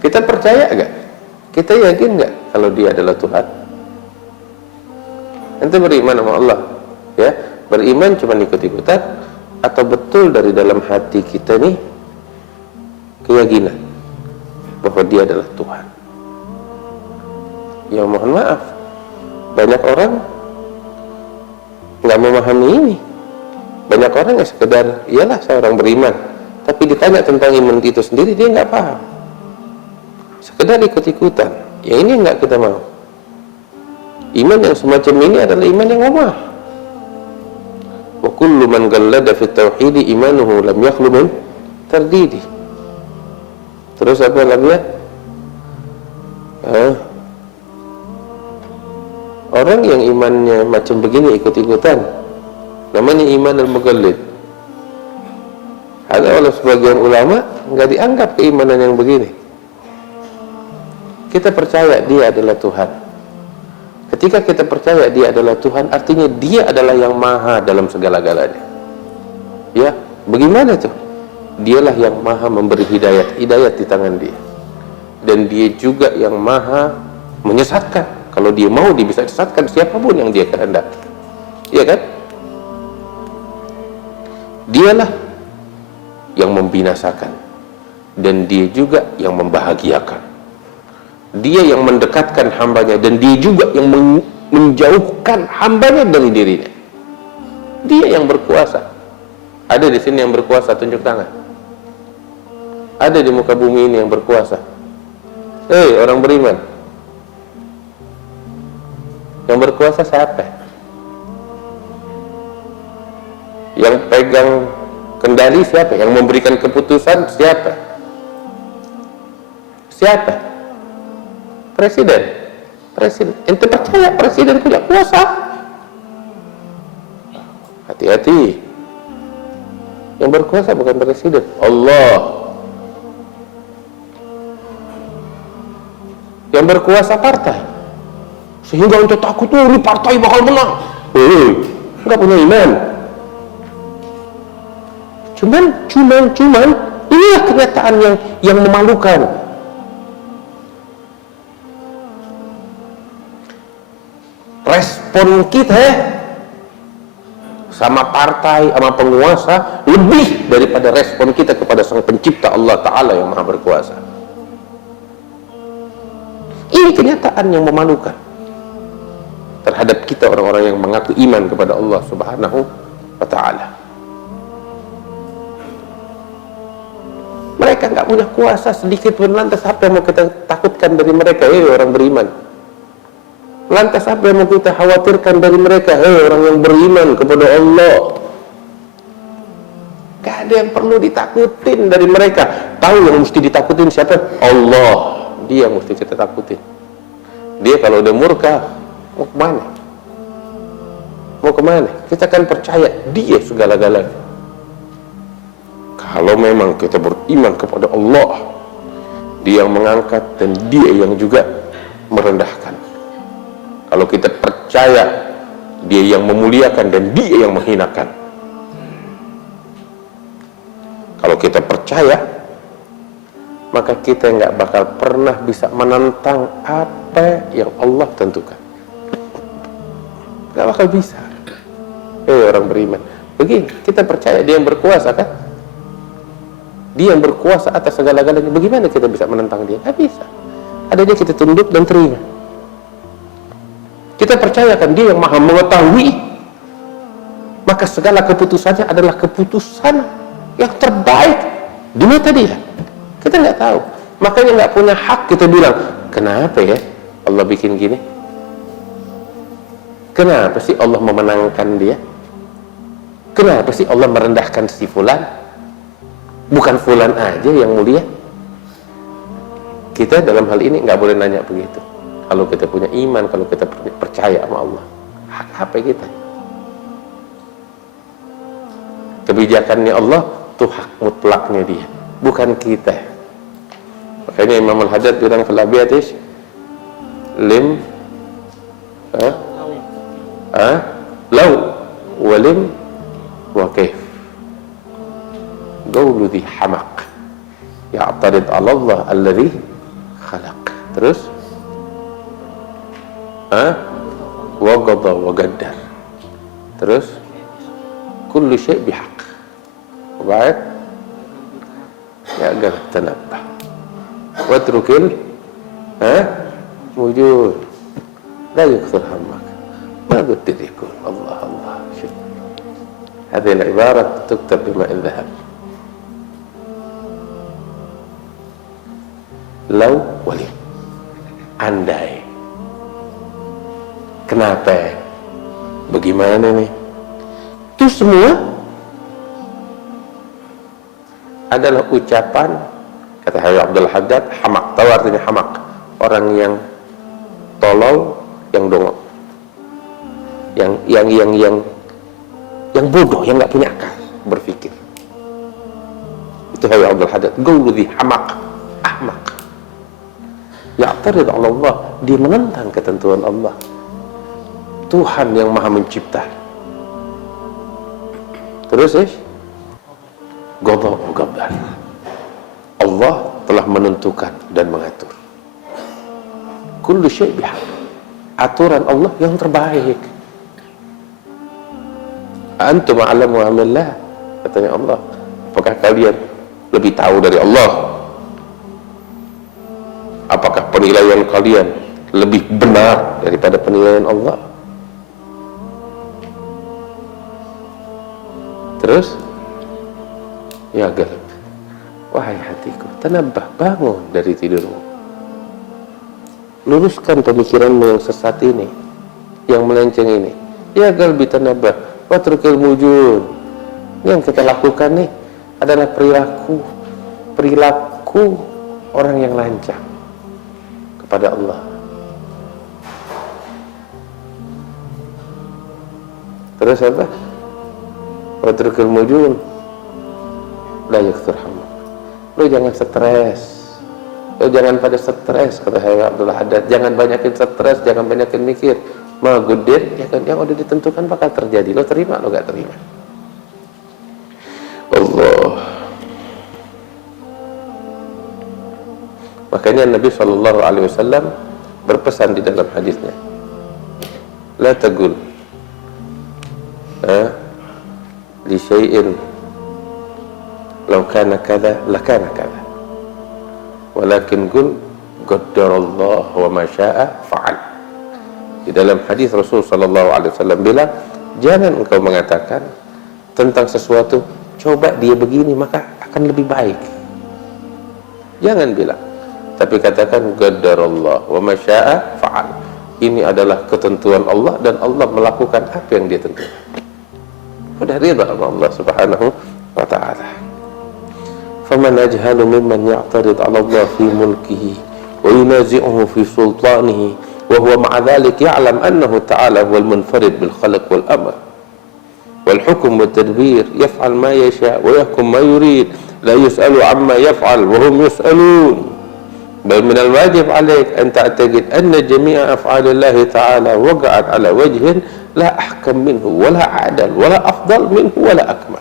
Kita percaya gak? Kita yakin gak kalau dia adalah Tuhan? Ente beriman sama Allah, ya? Beriman cuma ikut-ikutan, atau betul dari dalam hati kita nih keyakinan bahwa dia adalah Tuhan? Ya mohon maaf, banyak orang nggak memahami ini. Banyak orang yang sekedar, iyalah seorang beriman, tapi ditanya tentang iman itu sendiri dia nggak paham, sekedar ikut-ikutan. Ya ini nggak kita mau. Iman yang semacam ini adalah iman yang lemah. Wa kullu man gallada fi tauhidi imanuhu lam yakhlu min tardidi. Terus apa lagi ya? Orang yang imannya macam begini ikut-ikutan, namanya iman al-mughallid. Ada oleh sebagian ulama nggak dianggap keimanan yang begini. Kita percaya dia adalah Tuhan. Ketika kita percaya dia adalah Tuhan, artinya dia adalah yang maha dalam segala-galanya. Ya, bagaimana tuh? Dialah yang maha memberi hidayat di tangan dia. Dan dia juga yang maha menyesatkan. Kalau dia mau, dia bisa sesatkan siapapun yang dia kehendaki. Iya kan? Dialah yang membinasakan, dan dia juga yang membahagiakan. Dia yang mendekatkan hambanya, dan dia juga yang menjauhkan hambanya dari dirinya. Dia yang berkuasa. Ada di sini yang berkuasa, tunjuk tangan. Ada di muka bumi ini yang berkuasa. Hei orang beriman, yang berkuasa siapa? Yang pegang kendali siapa? Yang memberikan keputusan siapa? Siapa? Presiden. Presiden. Ente percaya presiden punya kuasa? Hati-hati. Yang berkuasa bukan presiden, Allah. Yang berkuasa partai. Sehingga ente takut, ini partai bakal menang. Enggak punya iman. Cuman inilah kenyataan yang memalukan. Respon kita sama partai, sama penguasa lebih daripada respon kita kepada Sang Pencipta Allah Ta'ala yang Maha Berkuasa. Ini kenyataan yang memalukan terhadap kita orang-orang yang mengaku iman kepada Allah Subhanahu wa Ta'ala. Mereka nggak punya kuasa sedikit pun, lantas apa yang mau kita takutkan dari mereka? Orang beriman. Lantas apa yang mau kita khawatirkan dari mereka? Orang yang beriman kepada Allah. Gak ada yang perlu ditakutin dari mereka. Tahu yang mesti ditakutin siapa? Allah. Dia yang mesti kita takutin. Dia kalau udah murka, mau kemana? Mau kemana? Kita akan percaya dia segala-galanya. Kalau memang kita beriman kepada Allah, dia yang mengangkat dan dia yang juga merendahkan. Kalau kita percaya dia yang memuliakan dan dia yang menghinakan. Kalau kita percaya, maka kita nggak bakal pernah bisa menentang apa yang Allah tentukan. Nggak bakal bisa. Orang beriman. Begini, kita percaya dia yang berkuasa kan? Dia yang berkuasa atas segala-galanya. Bagaimana kita bisa menentang dia? Nggak bisa. Ada dia kita tunduk dan terima. Kita percayakan dia yang maha mengetahui, maka segala keputusannya adalah keputusan yang terbaik di mata dia. Kita nggak tahu, makanya nggak punya hak kita bilang, kenapa ya Allah bikin gini? Kenapa sih Allah memenangkan dia? Kenapa sih Allah merendahkan si fulan? Bukan fulan aja yang mulia. Kita dalam hal ini nggak boleh nanya begitu. Kalau kita punya iman, kalau kita percaya sama Allah, hak apa kita? Kebijakannya Allah itu hak mutlaknya dia, bukan kita. Makanya Imam Al-Haddad bilang fil abiyatish lim law walim wa kaif qawlu dhi hamaq ya'tarid 'ala Allah alladhi Terus wa qadha wa qaddar. Terus kullu syai' bihaq. Baik, ya agar tanabbah watrukil wujud la yakthur hammak ma qadirikun. Allah Allah. Syuf هذه العبارة تكتب بماء الذهب. Lau wali, andai, kenapa, bagaimana nih, itu semua adalah ucapan, kata Habib Abdul Haddad, hamak. Tahu artinya hamak? Orang yang tolol, yang dongok, yang bodoh, yang nggak punya akal berpikir. Itu Habib Abdul Haddad. Gauludhi hamak, ahmak. Ya'tarid ala Allah, dia menentang ketentuan Allah, Tuhan yang maha mencipta. Terus qadha wa qaddar, Allah telah menentukan dan mengatur. Kullu syai' bihaq, aturan Allah yang terbaik. Antum a'lamu amillah, katanya Allah, apakah kalian lebih tahu dari Allah? Apakah penilaian kalian lebih benar daripada penilaian Allah? Terus, ya galib, wahai hatiku, tanabbah, bangun dari tidurmu, luruskan pemikiranmu yang sesat ini, yang melenceng ini. Ya galbi tanabbah watrukil wujud. Yang kita lakukan nih adalah perilaku orang yang lancang kepada Allah. Terus apa? Watrukil wujud la yakthur hammak. Lu jangan stres, lu jangan pada stres, kata Habib Abdul Haddad. Jangan banyakin stres, jangan banyakin mikir. Ma gudir, ya kan, yang udah ditentukan bakal terjadi. Lo terima, lo gak terima. Allah. Makanya Nabi SAW berpesan di dalam hadisnya, la tagul li syai'in law kana kadza lakana kadza, walakin qul qaddarallahu wa ma syaa fa'al. Di dalam hadis Rasul SAW bilang, jangan engkau mengatakan tentang sesuatu, coba dia begini maka akan lebih baik. Jangan bilang, tapi katakan qaddarallahu wa ma syaa fa'al. Ini adalah ketentuan Allah dan Allah melakukan apa yang dia tentukan. Udah ridha sama Allah Subhanahu wa ta'ala. Faman ajhalu mimman ya'tarid 'ala Allah fi mulkihi wa yunazi'uhu fi sultanihi wa huwa ma'a dhalik ya'lam annahu ta'ala huwal munfarid bil khalq wal amr wal hukm wat tadbir, yaf'al ma yasha wa yahkum ma yurid, la yus'alu 'amma yaf'al wa hum yus'alun. بل من الواجب عليك أن تعتقد أن جميع أفعال الله تعالى وقعت على وجه لا أحكم منه ولا أعدل ولا أفضل منه ولا أكمل.